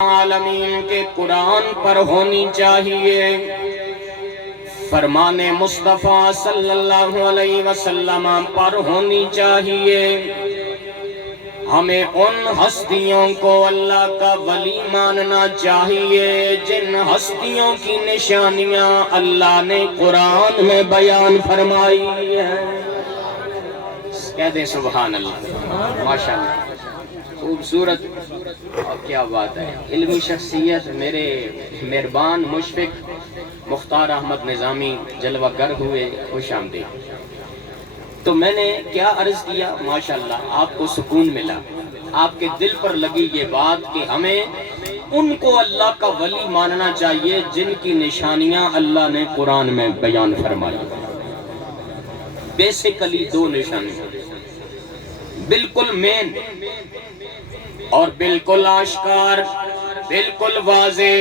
عالمین کے قرآن پر ہونی چاہیے، فرمان مصطفیٰ صلی اللہ علیہ وسلم پر ہونی چاہیے۔ ہمیں ان ہستیوں کو اللہ کا ولی ماننا چاہیے جن ہستیوں کی نشانیاں اللہ نے قرآن میں بیان فرمائی ہیں۔ کہہ دیں سبحان اللہ، ماشاءاللہ، خوبصورت اور کیا بات ہے۔ علمی شخصیت میرے مہربان مشفق مختار احمد نظامی جلوہ گر ہوئے، خوش آمدید۔ تو میں نے کیا عرض کیا، ماشاءاللہ آپ کو سکون ملا، آپ کے دل پر لگی یہ بات کہ ہمیں ان کو اللہ کا ولی ماننا چاہیے جن کی نشانیاں اللہ نے قرآن میں بیان فرمائی۔ بیسیکلی دو نشانیاں، بالکل مین اور بالکل آشکار، بالکل واضح،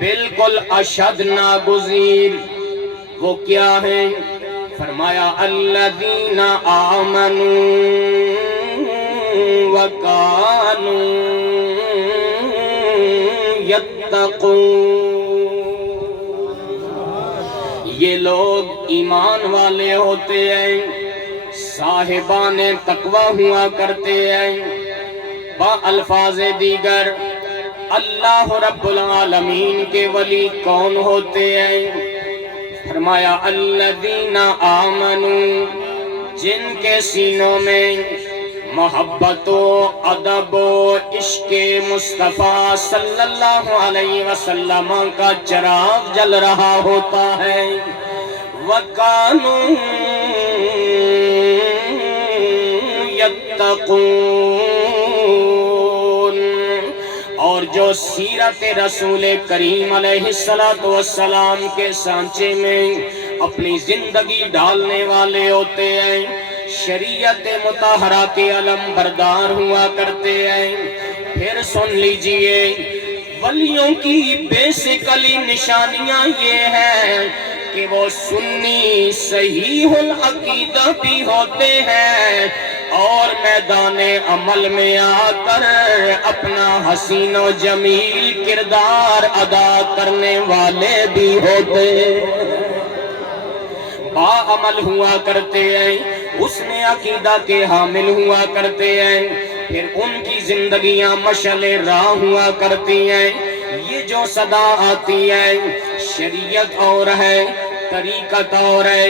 بالکل اشد ناگزیر۔ وہ کیا ہے؟ فرمایا الذین آمنوا وکانوا یتقون۔ یہ لوگ ایمان والے ہوتے ہیں، صاحبان تقوی ہوا کرتے ہیں۔ با الفاظ دیگر اللہ رب العالمین کے ولی کون ہوتے ہیں؟ فرمایا الذین آمنوا، جن کے سینوں میں محبت و ادب و عشق مصطفیٰ صلی اللہ علیہ وسلم کا چراغ جل رہا ہوتا ہے۔ وَكَانُوا يَتَّقُونَ، اور جو سیرت رسول کریم علیہ السلام کے سانچے میں اپنی زندگی ڈالنے والے ہوتے ہیں، شریعت مطہرہ کے علم بردار ہوا کرتے ہیں۔ پھر سن لیجئے، ولیوں کی بیسیکلی نشانیاں یہ ہیں کہ وہ سنی صحیح العقیدہ بھی ہوتے ہیں اور میدان عمل میں آ کر اپنا حسین و جمیل کردار ادا کرنے والے بھی ہوتے ہیں۔ باعمل ہوا کرتے ہیں، حسن عقیدہ کے حامل ہوا کرتے ہیں، پھر ان کی زندگیاں مشعل راہ ہوا کرتی ہیں۔ یہ جو صدا آتی ہے، شریعت اور ہے، طریقت اور ہے۔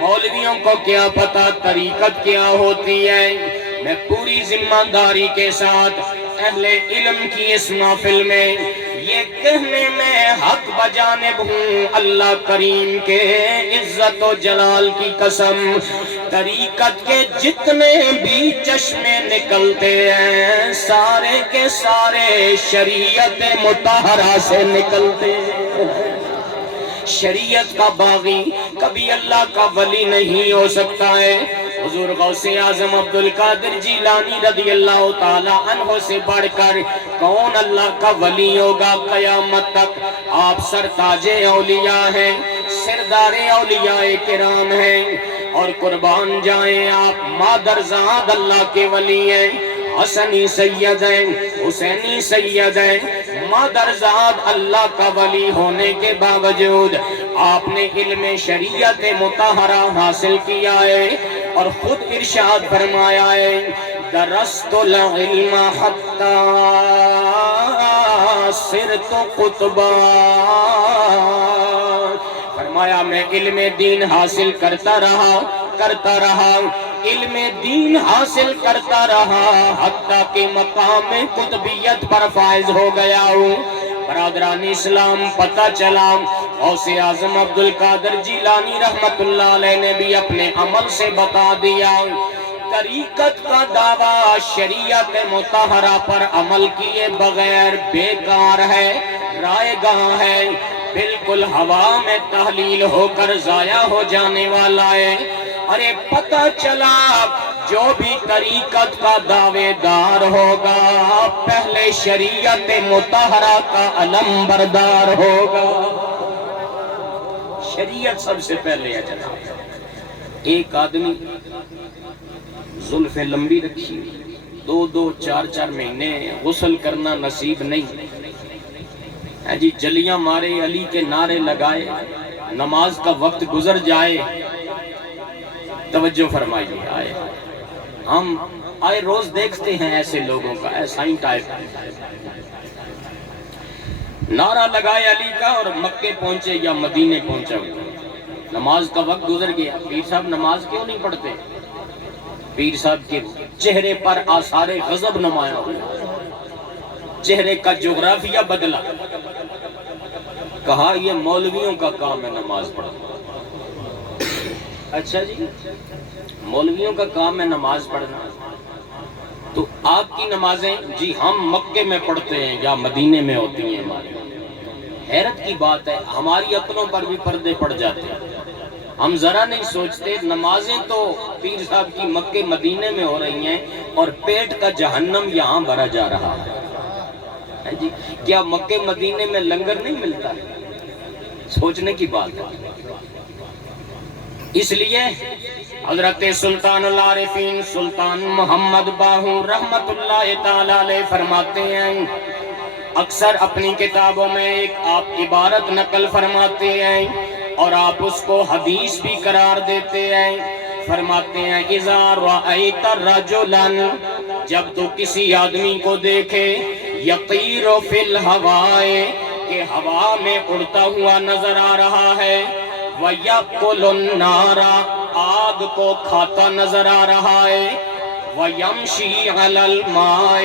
مولویوں کو کیا پتا طریقت کیا ہوتی ہے؟ میں پوری ذمہ داری کے ساتھ اہل علم کی اس محفل میں یہ کہنے میں حق بجانب ہوں، اللہ کریم کے عزت و جلال کی قسم، طریقت کے جتنے بھی چشمے نکلتے ہیں سارے کے سارے شریعت مطہرہ سے نکلتے ہیں۔ شریعت کا باغی کبھی اللہ کا ولی نہیں ہو سکتا ہے۔ حضور غوث اعظم عبدالقادر جیلانی رضی اللہ تعالی عنہ سے بڑھ کر کون اللہ کا ولی ہوگا قیامت تک؟ آپ سرتاج اولیاء ہیں، سردار اولیاء کرام ہیں، اور قربان جائیں آپ مادرزاد اللہ کے ولی ہیں، حسنی سید ہیں، حسینی سید ہیں، مادرزاد اللہ کا ولی ہونے کے باوجود آپ نے علم شریعت مطہرہ حاصل کیا ہے اور خود ارشاد فرمایا ہے درست العلم حتی صرت قطبا۔ فرمایا میں علم دین حاصل کرتا رہا، علم دین حاصل کرتا رہا حتیٰ کہ مقام قطبیت پر فائز ہو گیا ہوں۔ برادران اسلام پتہ چلا غوث اعظم عبدالقادر جیلانی رحمت اللہ علیہ نے بھی اپنے عمل سے بتا دیا، طریقت کا دعویٰ شریعت مطہرہ پر عمل کیے بغیر بیکار ہے، رائے گاہ ہے، بالکل ہوا میں تحلیل ہو کر ضائع ہو جانے والا ہے۔ ارے پتہ چلا جو بھی طریقت کا دعوے دار ہوگا پہلے شریعت مطہرہ کا علم بردار ہوگا۔ شریعت سب سے پہلے ہے جناب۔ ایک آدمی زلفیں لمبی رکھی، دو چار مہینے غسل کرنا نصیب نہیں ہے جی، جلیاں مارے، علی کے نعرے لگائے، نماز کا وقت گزر جائے۔ توجہ فرمائیے، ہم آئے روز دیکھتے ہیں ایسے لوگوں کا، ایسا ہی ٹائپ نعرہ لگائے علی کا اور مکے پہنچے یا مدینے پہنچا، نماز کا وقت گزر گیا۔ پیر صاحب نماز کیوں نہیں پڑھتے؟ پیر صاحب کے چہرے پر آثار غضب نمایاں ہوئے، چہرے کا جغرافیہ بدلا، کہا یہ مولویوں کا کام ہے نماز پڑھنا۔ اچھا جی، مولویوں کا کام ہے نماز پڑھنا، تو آپ کی نمازیں؟ جی ہم مکے میں پڑھتے ہیں یا مدینے میں ہوتی ہیں ہماری۔ حیرت کی بات ہے، ہماری عقلوں پر بھی پردے پڑ جاتے ہیں، ہم ذرا نہیں سوچتے نمازیں تو پیر صاحب کی مکے مدینے میں ہو رہی ہیں اور پیٹ کا جہنم یہاں بھرا جا رہا ہے جی۔ کیا مکے مدینے میں لنگر نہیں ملتا ہے؟ سوچنے کی بات ہے۔ اس لیے حضرت سلطان العارفین سلطان محمد باہو رحمت اللہ تعالی علیہ فرماتے ہیں، اکثر اپنی کتابوں میں ایک آپ عبارت نقل فرماتے ہیں اور آپ اس کو حدیث بھی قرار دیتے ہیں۔ فرماتے ہیں اذا رأیت رجلا، جب تو کسی آدمی کو دیکھے، یطیر فی الہوائے، کہ ہوا میں اڑتا ہوا نظر آ رہا ہے، وَيَأْكُلُ النَّارَ، آگ کو کھاتا نظر آ رہا ہے، وَيَمْشِي عَلَى الْمَاءِ،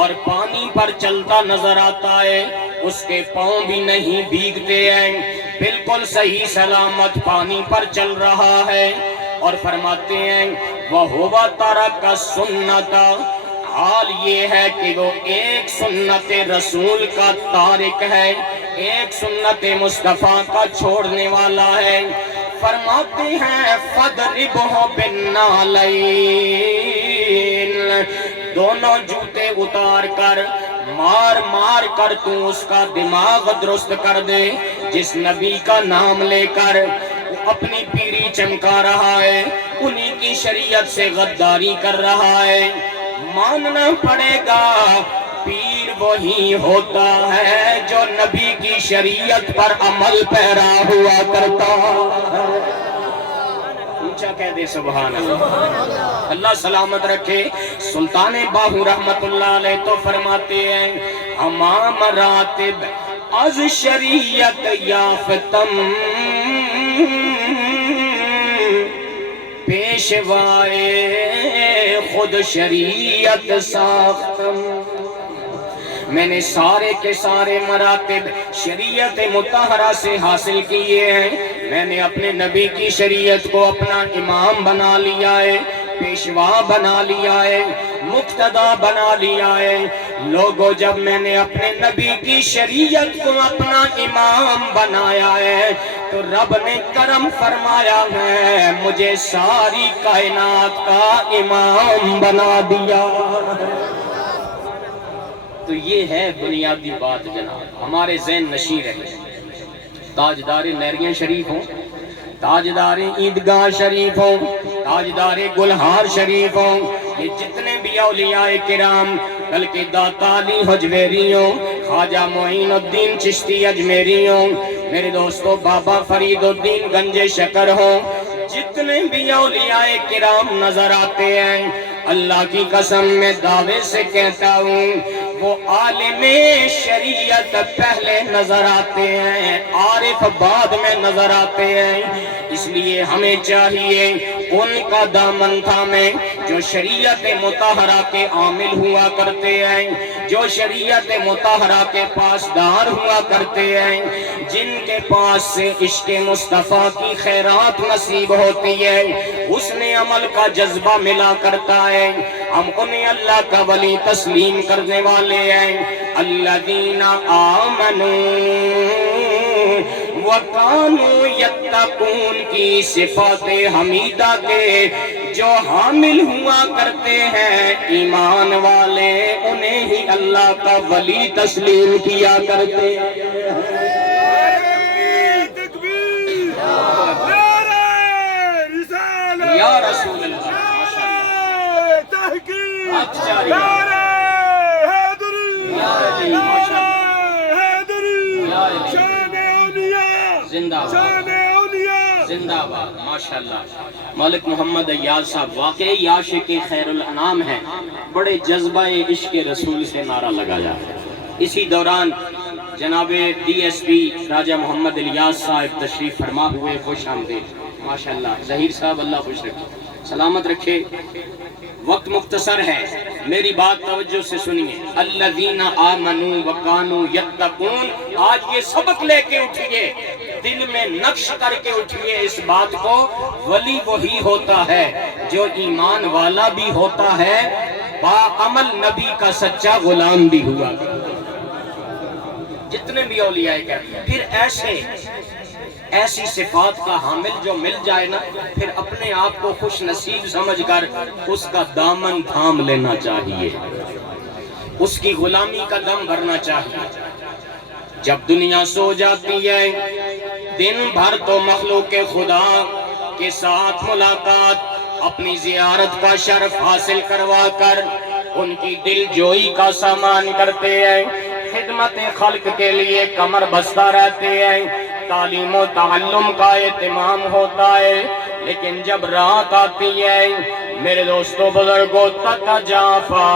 اور پانی پر چلتا نظر آتا ہے، اس کے پاؤں بھی نہیں بھیگتے ہیں، بالکل صحیح سلامت پانی پر چل رہا ہے۔ اور فرماتے ہیں وَهُوَ تَرَكَ السُّنَّةَ، حال یہ ہے کہ وہ ایک سنت رسول کا تارک ہے، ایک سنت مصطفیٰ کا چھوڑنے والا ہے۔ فرماتے ہیں فَضْرِبْهُ بِالنَّعْلَيْنِ، دونوں جوتے اتار کر مار مار کر تو اس کا دماغ درست کر دے، جس نبی کا نام لے کر اپنی پیری چمکا رہا ہے، انہی کی شریعت سے غداری کر رہا ہے، ماننا پڑے گا پیر وہی ہوتا ہے جو نبی کی شریعت پر عمل پیرا ہوا کرتا ہے۔ اونچا کہہ دے سبحان اللہ، اللہ سلامت رکھے۔ سلطان باہو رحمت اللہ علیہ تو فرماتے ہیں امام راتب از شریعت یافتم، پیشوائے خود شریعت ساختم، میں نے سارے کے سارے مراتب شریعت مطہرہ سے حاصل کیے ہیں، میں نے اپنے نبی کی شریعت کو اپنا امام بنا لیا ہے، پیشوا بنا لیا ہے، مقتدا بنا لیا ہے۔ لوگوں جب میں نے اپنے نبی کی شریعت کو اپنا امام بنایا ہے تو رب نے کرم فرمایا ہے، مجھے ساری کائنات کا امام بنا دیا۔ تو یہ ہے بنیادی بات جناب، ہمارے ذہن نشیں رہے۔ تاجدار نیریاں شریف ہوں، تاجدار عیدگاہ شریف ہوں، تاجدار گلہار شریف ہوں، یہ جتنے بھی اولیاء کرام، بلکہ داتا علی حجویری ہوں، خواجہ معین الدین چشتی اجمیری ہوں، میرے دوستو بابا فرید الدین گنج شکر ہوں، جتنے بھی اولیاء کرام نظر آتے ہیں، اللہ کی قسم میں دعوے سے کہتا ہوں وہ عالم شریعت پہلے نظر آتے ہیں، عارف بعد میں نظر آتے ہیں۔ اس لیے ہمیں چاہیے ان کا دامن تھامیں جو شریعت مطہرہ کے عامل ہوا کرتے ہیں، جو شریعت مطہرہ کے پاسدار ہوا کرتے ہیں، جن کے پاس سے عشق مصطفیٰ کی خیرات نصیب ہوتی ہے، حسن عمل کا جذبہ ملا کرتا ہے، ہم انہیں اللہ کا ولی تسلیم کرنے والے ہیں۔ الذین آمنوا وکانوا یتقون کی صفات حمیدہ کے جو حامل ہوا کرتے ہیں، ایمان والے انہیں ہی اللہ کا ولی تسلیم کیا کرتے ہیں۔ یا رسول اللہ، نعرہ حیدری، نعرہ حیدری، شان اولیاء، شان اولیاء زندہ باد، ماشاءاللہ۔ مالک محمد ایاز صاحب واقعی عاشق خیر الانام ہیں، بڑے جذبہ عشق رسول سے نعرہ لگایا ہے۔ اسی دوران جناب ڈی ایس پی راجہ محمد الیاس صاحب تشریف فرما ہوئے، خوش آمدید ماشاءاللہ۔ ظہیر صاحب اللہ خوش رکھے، سلامت رکھے۔ وقت مختصر ہے، میری بات توجہ سے سنیے۔ الذین آمنوا وکانوا یتقون، آج یہ سبق لے کے اٹھئے، دل میں نقش کر کے اٹھئے اس بات کو، ولی وہی ہوتا ہے جو ایمان والا بھی ہوتا ہے، باعمل نبی کا سچا غلام بھی ہوا۔ جتنے بھی اولیاء کرام، پھر ایسی صفات کا حامل جو مل جائے نا، پھر اپنے آپ کو خوش نصیب سمجھ کر اس کا دامن تھام لینا چاہیے، اس کی غلامی کا دم بھرنا چاہیے۔ جب دنیا سو جاتی ہے، دن بھر تو مخلوق خدا کے ساتھ ملاقات، اپنی زیارت کا شرف حاصل کروا کر ان کی دل جوئی کا سامان کرتے ہیں، خدمت خلق کے لیے کمر بستہ رہتے ہیں، تعلیم و تعلم کا اہتمام ہوتا ہے، لیکن جب رات آتی ہے میرے دوستو بزرگو، تتجافا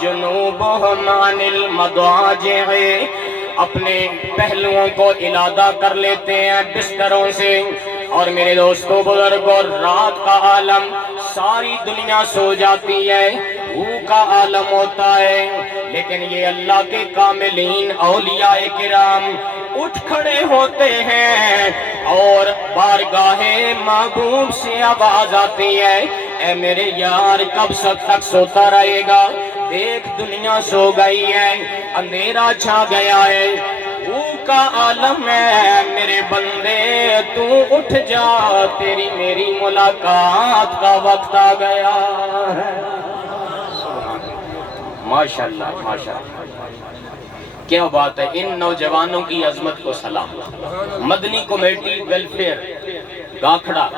جنوبہم عن المضاجع، اپنے پہلوؤں کو علادہ کر لیتے ہیں بستروں سے، اور میرے دوستو بزرگو رات کا عالم، ساری دنیا سو جاتی ہے، وہ کا عالم ہوتا ہے، لیکن یہ اللہ کے کاملین اولیاء کرام اٹھ کھڑے ہوتے ہیں اور بارگاہ محبوب سے آواز آتی ہے، اے میرے یار کب تک سوتا رہے گا، دیکھ دنیا سو گئی ہے، اندھیرا چھا گیا ہے، وہ کا عالم ہے، میرے بندے تو اٹھ جا، تیری میری ملاقات کا وقت آ گیا ہے۔ ماشاءاللہ ماشاءاللہ، کیا بات ہے۔ ان نوجوانوں کی عظمت کو سلام۔ مدنی کمیٹی ویلفیئر گاکھڑا،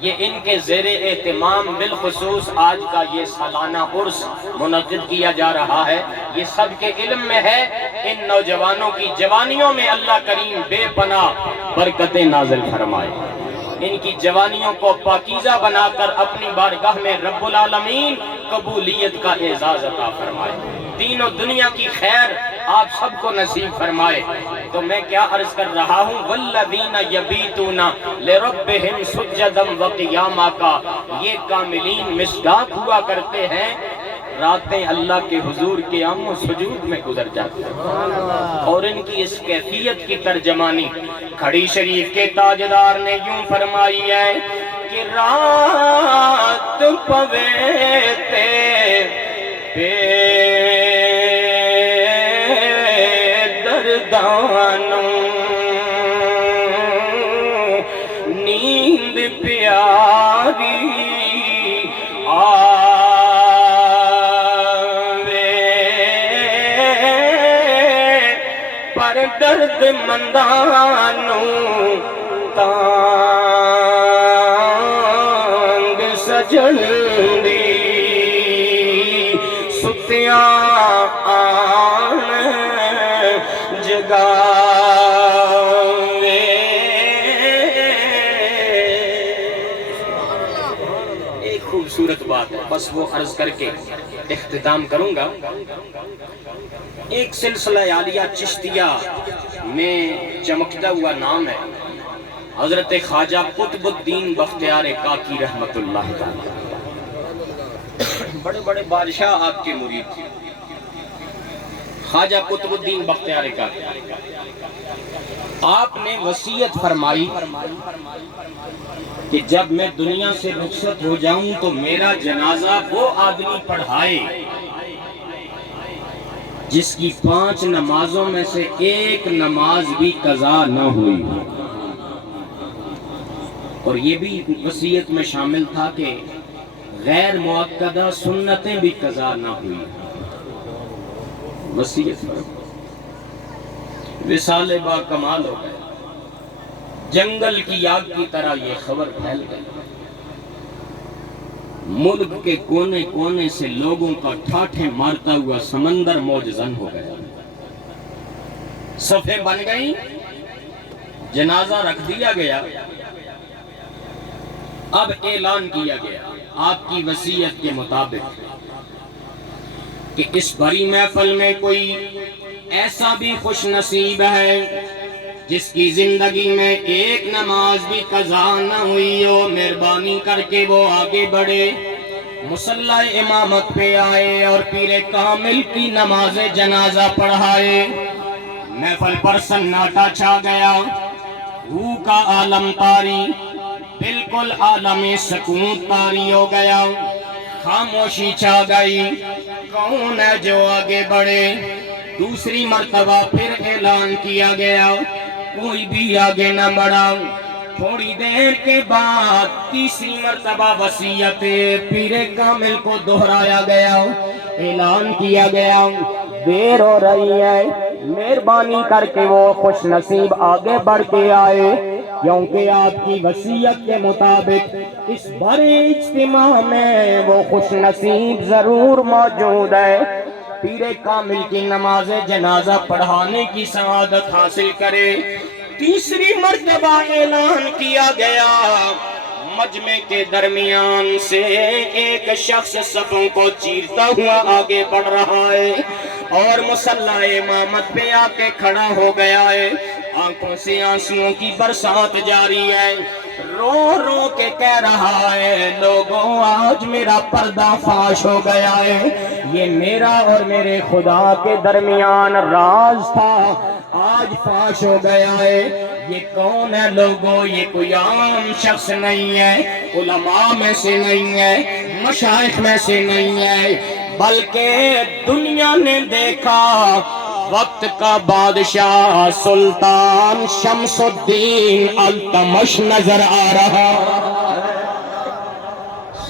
یہ ان کے زیر اہتمام بالخصوص آج کا یہ سالانہ عرس منعقد کیا جا رہا ہے، یہ سب کے علم میں ہے۔ ان نوجوانوں کی جوانیوں میں اللہ کریم بے پناہ برکتیں نازل فرمائے، ان کی جوانیوں کو پاکیزہ بنا کر اپنی بارگاہ میں رب العالمین قبولیت کا اعزاز عطا فرمائے، دین و دنیا کی خیر آپ سب کو نصیب فرمائے۔ تو میں کیا عرض کر رہا ہوں، والذین یبیتون لربہم سجدا وقیاما کا یہ کاملین مصداق ہوا کرتے ہیں، راتیں اللہ کے حضور قیام و سجود میں گزر جاتے ہیں، اور ان کی اس کیفیت کی ترجمانی کھڑی شریف کے تاجدار نے یوں فرمائی ہے کہ رات پویتے بے دردانوں نیند پیاری آوے پر درد مندانوں تانگ سجن دی ستیاں آن جگاوے۔ ایک خوبصورت بات ہے، بس وہ عرض کر کے اختتام کروں گا۔ ایک سلسلہ عالیہ چشتیہ میں چمکتا ہوا نام ہے، حضرت خواجہ قطب الدین بختیار کاکی رحمت اللہ تعالی، بڑے بڑے بادشاہ آپ کے مرید تھے، خواجہ قطب الدین بختیار کاکی۔ آپ نے وصیت فرمائی کہ جب میں دنیا سے رخصت ہو جاؤں تو میرا جنازہ وہ آدمی پڑھائے جس کی 5 نمازوں میں سے ایک نماز بھی قضا نہ ہوئی، اور یہ بھی وصیت میں شامل تھا کہ غیر مؤکدہ سنتیں بھی قضا نہ ہوئی۔ وصیت وصال با کمال ہو گئے، جنگل کی آگ کی طرح یہ خبر پھیل گئی۔ ملک کے کونے کونے سے لوگوں کا ٹھاٹھے مارتا ہوا سمندر موجزن ہو گیا. صفیں بن گئی، جنازہ رکھ دیا گیا. اب اعلان کیا گیا آپ کی وصیت کے مطابق کہ اس بڑی محفل میں کوئی ایسا بھی خوش نصیب ہے جس کی زندگی میں ایک نماز بھی قضا نہ ہوئی ہو، مہربانی کر کے وہ آگے بڑھے، مصلی امامت پہ آئے اور پیر کامل کی نماز جنازہ پڑھائے. محفل پر سناٹا چھا گیا، روح کا عالم طاری، بالکل عالم سکون طاری ہو گیا. خاموشی چھا گئی. کون ہے جو آگے بڑھے؟ دوسری مرتبہ پھر اعلان کیا گیا، کوئی بھی آگے نہ بڑھا. تھوڑی دیر کے بعد تیسری مرتبہ وصیت پیر کامل کو دہرایا گیا. اعلان کیا گیا دیر ہو رہی ہے، مہربانی کر کے وہ خوش نصیب آگے بڑھ کے آئے، کیونکہ آپ کی وصیت کے مطابق اس بڑے اجتماع میں وہ خوش نصیب ضرور موجود ہے. پیر کامل کی نماز جنازہ پڑھانے کی سعادت حاصل کرے. تیسری مرتبہ اعلان کیا گیا. مجمع کے درمیان سے ایک شخص صفوں کو چیرتا ہوا آگے بڑھ رہا ہے اور مصلی امامت پہ آ کے کھڑا ہو گیا ہے. آنکھوں سے آنسوؤں کی برسات جاری ہے. رو رو کے کہہ رہا ہے، لوگوں آج میرا پردہ فاش ہو گیا ہے. یہ میرا اور میرے خدا کے درمیان راز تھا، آج فاش ہو گیا ہے. یہ کون ہے لوگوں؟ یہ کوئی عام شخص نہیں ہے، علماء میں سے نہیں ہے، مشائخ میں سے نہیں ہے، بلکہ دنیا نے دیکھا وقت کا بادشاہ سلطان شمس الدین التمش نظر آ رہا.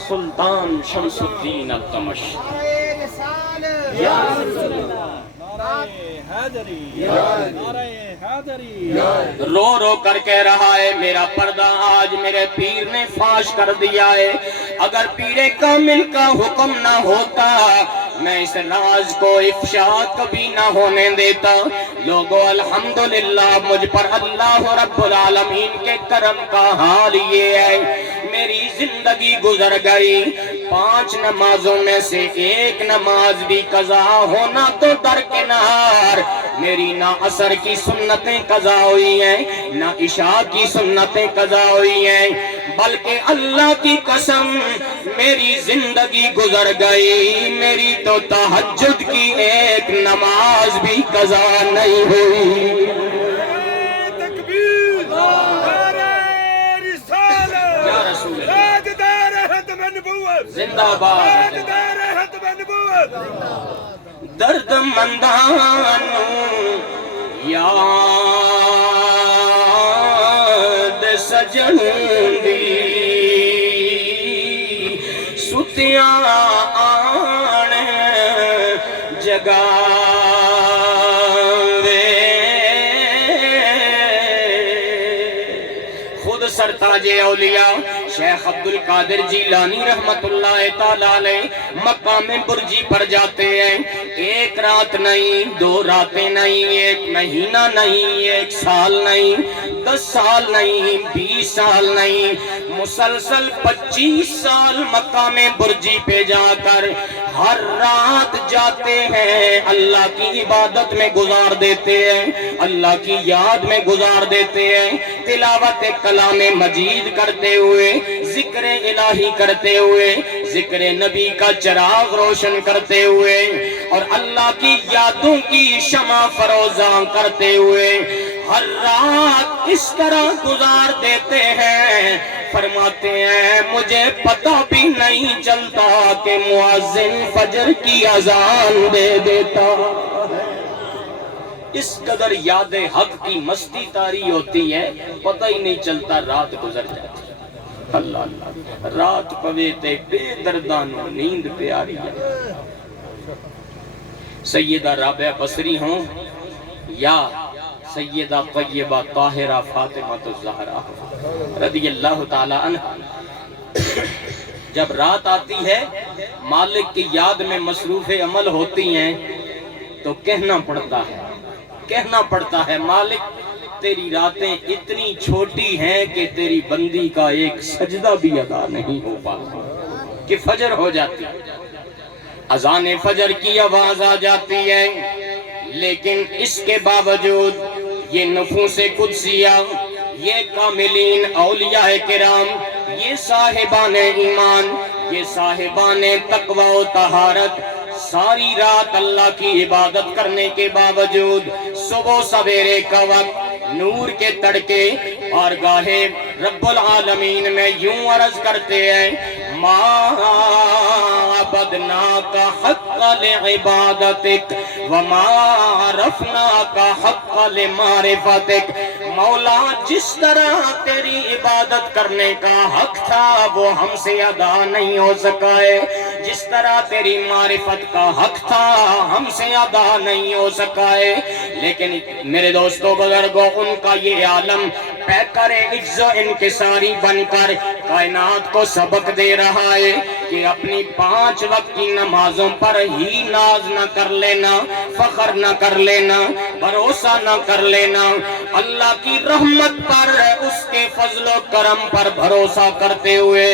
سلطان شمس الدین التمش رو رو کر کہہ رہا ہے، میرا پردہ آج میرے پیر نے فاش کر دیا ہے. اگر پیر کامل کا حکم نہ ہوتا میں اس راز کو افشا کبھی نہ ہونے دیتا. لوگوں الحمدللہ مجھ پر اللہ رب العالمین کے کرم کا حال یہ ہے، میری زندگی گزر گئی. 5 نمازوں میں سے ایک نماز بھی قضا ہونا تو درکنار، میری نہ عصر کی سنتیں قضا ہوئی ہیں نہ عشاء کی سنتیں قضا ہوئی ہیں، بلکہ اللہ کی قسم میری زندگی گزر گئی، میری تو تہجد کی ایک نماز بھی قضا نہیں ہوئی. تکبیر، نعرہ رسالت، یا رسول اللہ، تاجدار ختم نبوت، زندہ باد، تاجدار ختم نبوت. درد مندانو یاد سجن دی ستیاں آن جگا سرتاج اولیاء شیخ عبدالقادر جیلانی رحمت اللہ تعالیٰ علیہ مقام برجی پر جاتے ہیں. 1 رات نہیں، 2 راتیں نہیں، 1 مہینہ نہیں، 1 سال نہیں، 10 سال نہیں، 20 سال نہیں، مسلسل 25 سال مقام برجی پہ جا کر ہر رات جاتے ہیں، اللہ کی عبادت میں گزار دیتے ہیں، اللہ کی یاد میں گزار دیتے ہیں، تلاوت کلام مجید کرتے ہوئے، ذکر الہی کرتے ہوئے، ذکر نبی کا چراغ روشن کرتے ہوئے اور اللہ کی یادوں کی شمع فروزاں کرتے ہوئے ہر رات اس طرح گزار دیتے ہیں. فرماتے ہیں مجھے پتہ بھی نہیں چلتا کہ مؤذن فجر کی اذان دے دیتا. اس قدر یاد حق کی مستی طاری ہوتی ہے، پتہ ہی نہیں چلتا رات گزر جاتی. اللہ اللہ، رات پوے تے بے دردانو نیند پیاری ہے. سیدہ رابعہ بصری ہوں یا سیدہ طیبہ طاہرہ فاطمہ الزہرا رضی اللہ تعالی عنہ، جب رات آتی ہے مالک کی یاد میں مصروف عمل ہوتی ہیں تو کہنا پڑتا ہے مالک تیری راتیں اتنی چھوٹی ہیں کہ تیری بندی کا ایک سجدہ بھی ادا نہیں ہو پاتا کہ فجر ہو جاتی اذان فجر کی آواز آ جاتی ہے، لیکن اس کے باوجود یہ نفوس قدسیہ، یہ کاملین اولیاء کرام، یہ صاحبان ایمان، یہ صاحبان تقوی و طہارت ساری رات اللہ کی عبادت کرنے کے باوجود صبح سویرے کا وقت نور کے تڑکے اور گاہے رب العالمین میں یوں عرض کرتے ہیں ما عبدناک حق لعبادتک وما عرفناک حق لمعرفتک، مولا جس طرح تیری عبادت کرنے کا حق تھا وہ ہم سے ادا نہیں ہو سکا ہے، جس طرح تیری معرفت کا حق تھا ہم سے ادا نہیں ہو سکا ہے، لیکن میرے دوستوں بزرگوں ان کا یہ عالم پیکر عجز و انکساری بن کر کائنات کو سبق دے رہا ہے کہ اپنی 5 وقت کی نمازوں پر ہی ناز نہ کر لینا، فخر نہ کر لینا، بھروسہ نہ کر لینا، اللہ کی رحمت پر، اس کے فضل و کرم پر بھروسہ کرتے ہوئے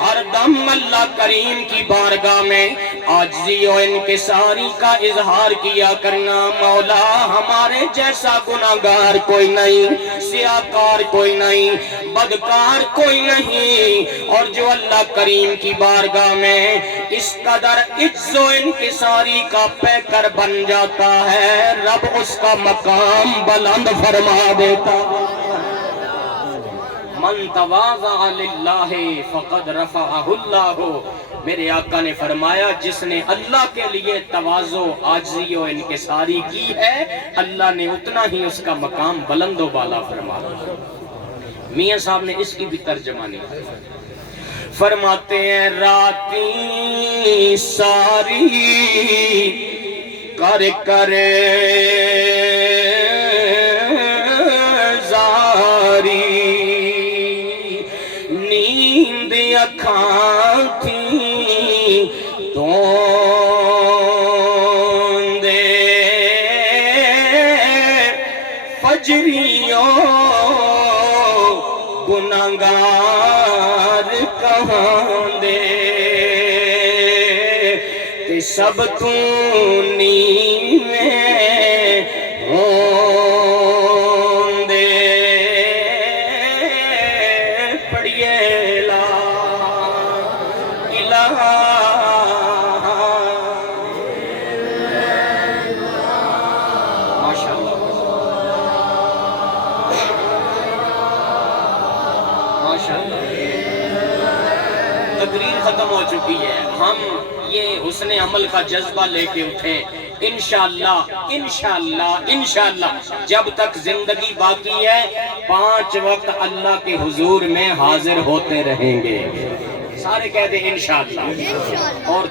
ہر دم اللہ کریم کی بارگاہ میں عاجزی و انکساری کا اظہار کیا کرنا، مولا ہمارے جیسا گناہگار کوئی نہیں، سیاہکار کوئی نہیں، بدکار کوئی نہیں، اور جو اللہ کریم کی بارگاہ میں اس قدر عجز و انکساری کا پیکر بن جاتا ہے، رب اس کا مقام بلند فرما دیتا ہے۔ من تواضع للہ فقد رفعہ اللہ، میرے آقا نے فرمایا جس نے اللہ کے لیے تواضع، عاجزی و انکساری کی ہے اللہ نے اتنا ہی اس کا مقام بلند و بالا فرما دیا۔ میاں صاحب نے اس کی بھی ترجمانی فرماتے ہیں راتی ساری کر کر زاری نیند اکھاں تھی توندے فجریوں گناہگار کہاں دے تے سب تو نیویں ہوں دے، پڑھیے لا الہ ماشاءاللہ ماشاءاللہ۔ تقریر ختم ہو چکی ہے، ہم یہ حسن عمل کا جذبہ لے کے اٹھے، انشاءاللہ انشاءاللہ انشاءاللہ جب تک زندگی باقی ہے 5 وقت اللہ کے حضور میں حاضر ہوتے رہیں گے، سارے کہہ دیں انشاءاللہ، اور